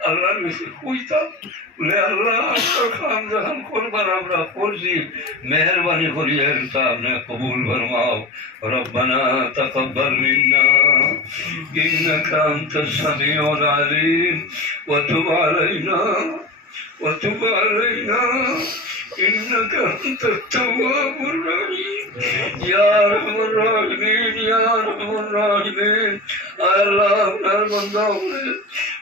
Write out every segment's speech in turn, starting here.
আল্লাহর কাছে কইতাম বলে আল্লাহ আপনার খান যখন করবার আমরা করছি মেহরবানি করিয়া তা আপনি কবুল ফরমাও ربنا تقبل منا إنك أنت السميع العليم وتب علينا وتب علينا إنك أنت التواب الرحيم يا أرحم الراحمين يا أرحم الراحمين আল্লাহ আপনার বন্ধ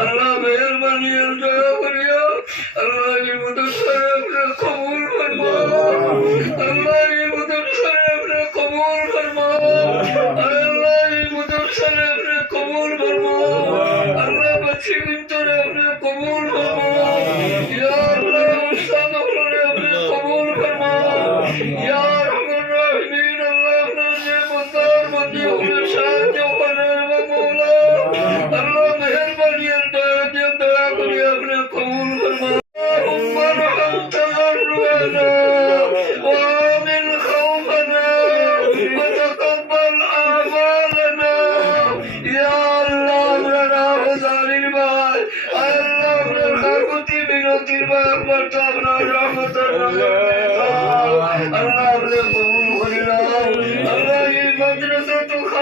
আল্লাহ মেহরবানি দয়া করিয়া আল্লাহ এই মুদরসারে আপনি কবুল ফরমাও আল্লাহ এই মুদরসারে আপনি কবুল ফরমাও আল্লাহ এই মুদরসারে আপনি কবুল ফরমাও আল্লাহ বচ্চি বিন্তরে আপনি কবুল ফরমাও ইয়া আল্লাহ উস্তাদ হলরে আপনি কবুল ফরমাও ইয়া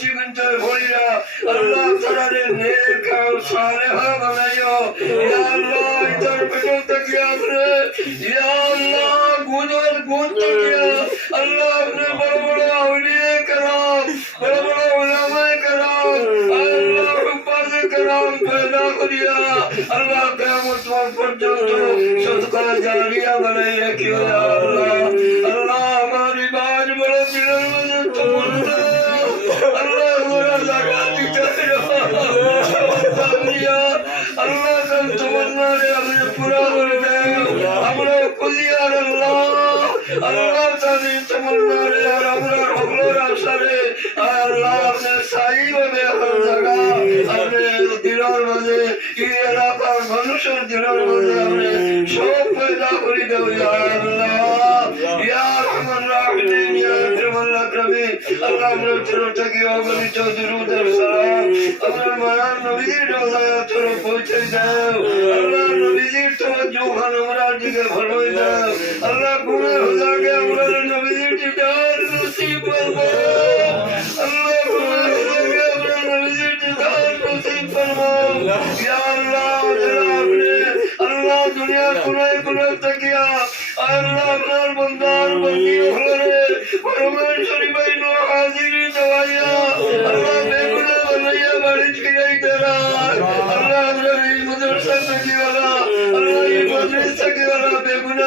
জীবন্ত ভরিরা আল্লাহ তাদের নেক কাম সালেহা বানাইও। ইয়া আল্লাহ ইতার পেটল থেকে আপনি ইয়া আল্লাহ গুজর গুজ থেকে আল্লাহ আপনি বড় বড় আউলিয়া کرام বড় বড় উলামা کرام আল্লাহ হুফাজ کرام پیدا করিয়া আল্লাহ কিয়ামত পর্যন্ত সদকা জারিয়া বানাই রাখিও, ইয়া আল্লাহ। আল্লাহ আল্লাহ তানি তোমার নারে আর আমরা হকলোর আশারে আল্লাহ। আপনার সাই ভাবে আমার আপনি আপনি নবীর পৌঁছে দাও তওয়াজ্জুহ আমরা দিকে দাও আল্লাহ গুনাহ হোজাকে আমরা নবীজির দিদার নসিব ফরমাও আল্লাহ গুনাহ হোজাকে আমরা নবীজির দিদার নসিব ফরমাও ইয়া আল্লাহ আপনি, আল্লাহ দুনিয়া কোনায় কোনায় থাকিওয়ালা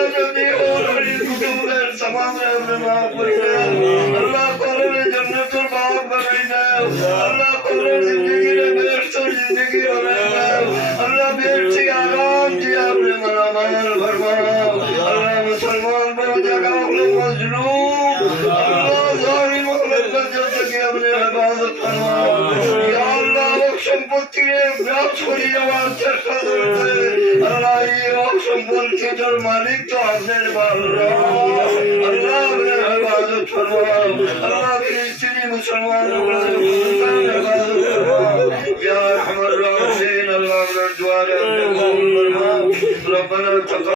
নানি দাদা দাদি ওর হরির কুটুম্বের সমাজ মাফ করে আল্লাহ কবরের জন্য তোর বানাই ইয়া সম্পত্তি রে ব্রাচ করে যাওয়ার চেষ্টা করতে আল্লাহ এই সম্পত্তি তোর মালিক তো আপনার আল্লাহ মুসলমান